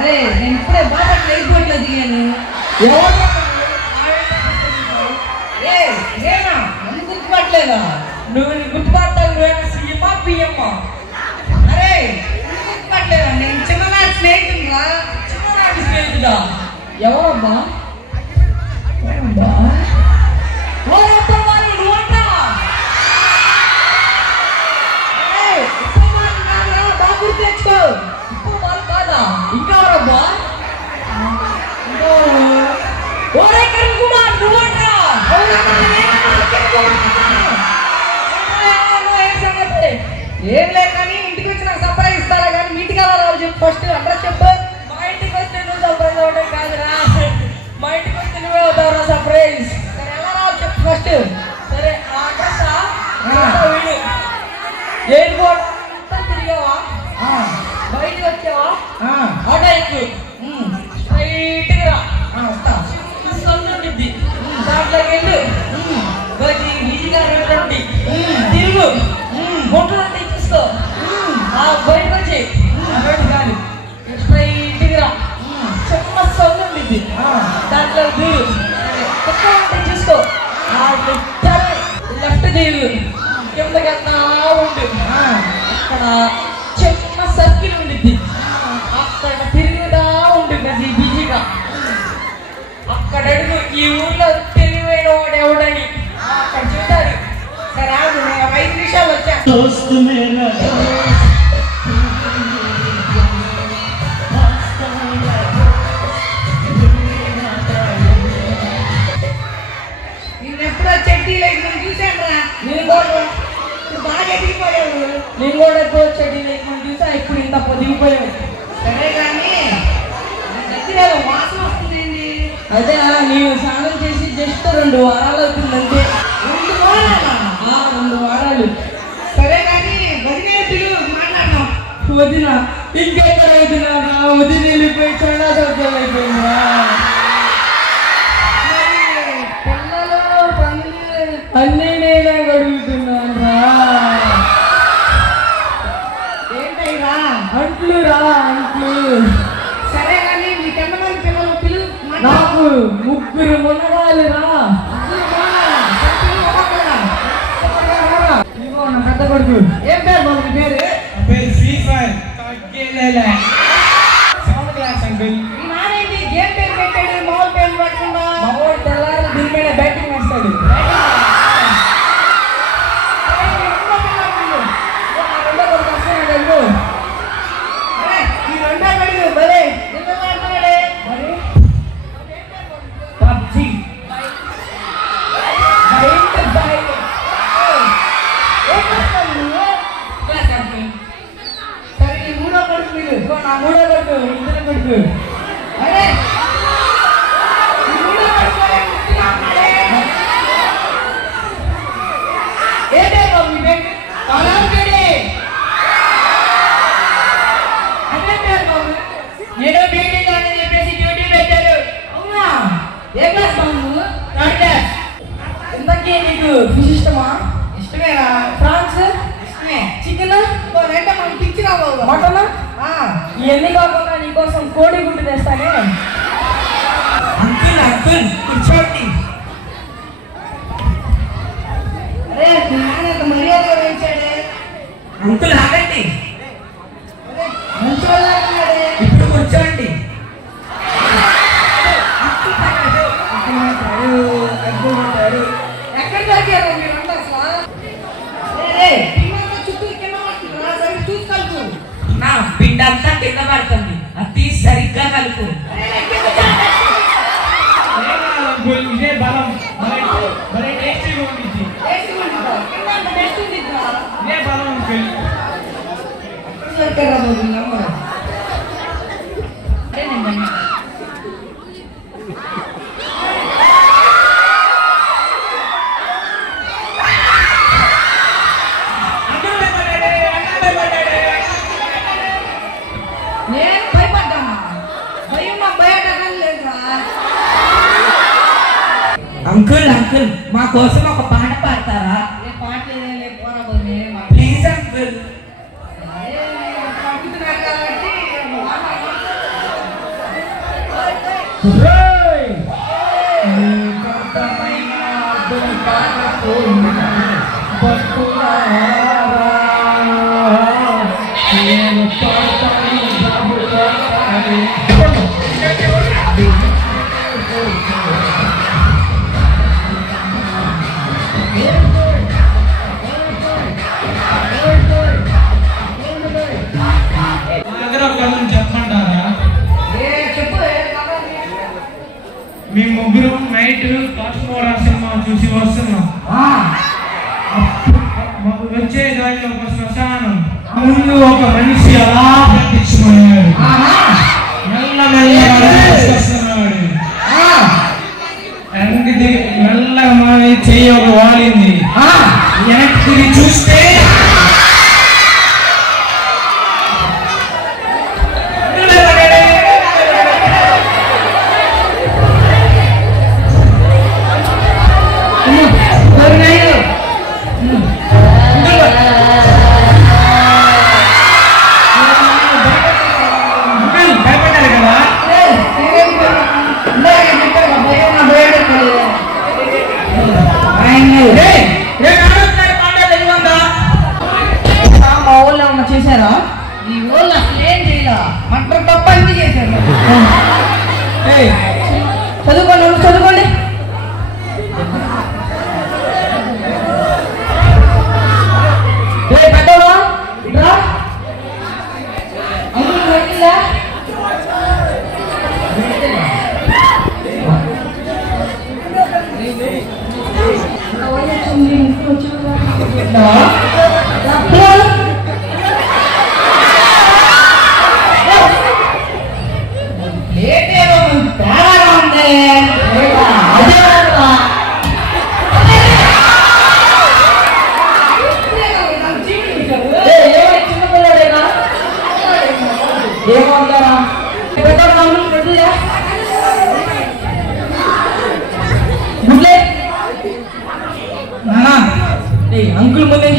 అరే నేను ఇప్పుడే బాగా ఎయిర్పోర్ట్లో దిగాను. నన్ను గుర్తుపట్టలేదా? నువ్వు గుర్తుపడతావు. సీఎమ్మా పిఎమ్మా? అరే గుర్తుపట్టలేదా? నేను చిన్ననాటి స్నేహితుడురా. చిన్ననాటి స్నేహితుడా? ఎవరబ్బా? తెచ్చుకో. కాదా? ఇంకా ఎవరబ్బా? ఏం లేదు కానీ ఇంటికి వచ్చి నాకు సర్ప్రైజ్ ఇస్తారా కానీ మీ ఇంటికి రావాలి చెప్పు. ఫస్ట్ అడ్రస్ చెప్పు. మా ఇంటికి వస్తే నువ్వు సర్ప్రైజ్ అవ్వడం కాదురా, మా ఇంటికి వస్తే నువ్వే అవుతావురా సర్ప్రైజ్. సరే ఎలా రావాలి చెప్పు ఫస్ట్. సరే ఆ అడ్రస్ వీడు ఎయిర్పోర్ట్ అంతా తిరిగావా, బయటకు వచ్చావా, ఆటో ఎక్కు, స్ట్రైట్గా రా, వస్తా. ఉండిద్ది దాంట్లోకి వెళ్ళు. ఈజీగా రోడ్డు తిరుగు, గుంటలంతా తీసుకో, బయటకు వచ్చి రోడ్డు కాదు స్ట్రైట్గా రా, చిన్న సౌండ్ ఉండిద్ది దాంట్లో దూరు, కుక్క ఉంటే చూసుకో, లెఫ్ట్ తిరుగు, కిందకి వెళ్తా ఉండు, అక్కడ చిన్న సర్కిల్ ఉండిద్ది, అక్కడ తిరుగుతా ఉంటుంది అది బిజీగా. అక్కడ అడుగు ఈ ఊర్లో తెలివైన వాడు ఎవడని అక్కడ చూడాలి. సరే ఆగు, నేను 5 నిమిషాలు వచ్చా. నిన్నెప్పుడో చెడ్డీ లైక్ నేను చూశాను రా. నేను కూడా ఇప్పుడు బాగా ఎదిగిపోయావు. నేను కూడా ఎక్కువ చెడ్డీ లేకుండా చూసా, ఇప్పుడు ఇంత పొదిగిపోయావు. సరే కానీ దగ్గర వాసన వస్తుందండి. అదే నేను స్నానం చేసి జస్ట్ 2 వారాలు అవుతుందంటే. 2 వారాలా? 2 వారాలు. సరే కానీ వదిలే పిలు మాట్లాడదాం. వదిన ఇంకెక్కడ వదినా? వదిన వెళ్ళిపోయి చైనా సౌకర్యం అయిపోయిందా? పిల్లలు పనులు అన్నీ నేనే గడుగుతున్నాను రా. ఏంటయ్యా? అంట్లు రా, అంట్లు. సరే కానీ మీకెంతమంది పిల్లలు పిలు నాకు 3 మునగాలు రా. ఇదిగో నా పెద్ద కొడుకు. ఏం పేరు బాబు మీ పేరు? అంకుల్ మీ నానేంటి గేమ్ పేరు పెట్టాడు మామూలు పేరు పెట్టకుండా? మా వాడు తెల్లారి దీని మీద బ్యాటింగ్ వేస్తాడు. రెండో కొడుకు వస్తున్నాడు వెళ్ళు. ఈ రెండో పెడుగు భలే నిలబడ్డాడే. మరి పబ్జి సరే ఈ మూడో కొడుకు మీరు. నా 3వ కొడుకు, ఇద్దరు కొడుకు. అరే ఈ మూడో కొడుకు ముద్దుగా ఉన్నాడే. ఏ పేరు బాబు మీ పేరు? కళాకడి. అదే పేరు బాబు. ఏదో డ్యూటీ అని చెప్పేసి డ్యూటీ పెట్టారు. అవునా? ఏ క్లాస్ బాబు నువ్వు? 3rd class. ఇంతకీ నీకు ఫిష్ ఇష్టమా? ఇష్టమేరా? ఫ్రాన్స్, ఇష్టమే. చికెన్, అంటే మనకి పిచ్చిరా బాబు. మటన్, ఆ. ఇవన్నీ కాకుండా నీకోసం కోడి గుడ్డు తెస్తానే. అంకుల్ అంకుల్ కూర్చోండి. అరే మీ నాన్న మర్యాదగా వేయించాడే. అంకుల్ ఆగండి. మంచోళ్ళే ఇప్పుడు కూర్చోండి. ఎక్కడ దొరికారు మీరంతా అసలు? చుట్టూ కింద పడుతుందా? సరే చూసి కలుపు. నా పిండంతా కింద పడుతుంది, అది సరిగ్గా కలుపు. ఇదే బలం, భలే టేస్టీగా ఉండిద్ది. టేస్ట్ ఉంటుందా? కింద అంత టేస్ట్ ఉంటుందా? ఇదే బలం అంకుల్. దొరికారా బాబు నమ్మరు. నేను భయపడ్డానా? భయం నా భయటం లేదురా. అంకుల్ అంకుల్ మా కోసం ఒక పాట పాడతారా? ఏ పాట లేదే పోరా బాబు నేనే మాట. Please uncle. అదే నేను పంపుతున్నాను కాబట్టి మేము ముగ్గురు నైట్ కాస్మోరా సినిమా చూసి వస్తున్నాం. వచ్చే దారిలో ఒక శ్మశానం ముందు ఒక మనిషి అలా ప్రత్యక్షమయ్యాడు. మెల్లగా మాని చెయ్యి ఒక వాలింది. వెనక్కి తిరిగి చూస్తే చేశారా? ఈ ఊళ్ళో అసలు ఏం చేయాల మంట తప్ప అన్ని చేశారు. చదువుకోండి చదువుకోండి. పెద్దవా అంకుల్ ముందు ఏం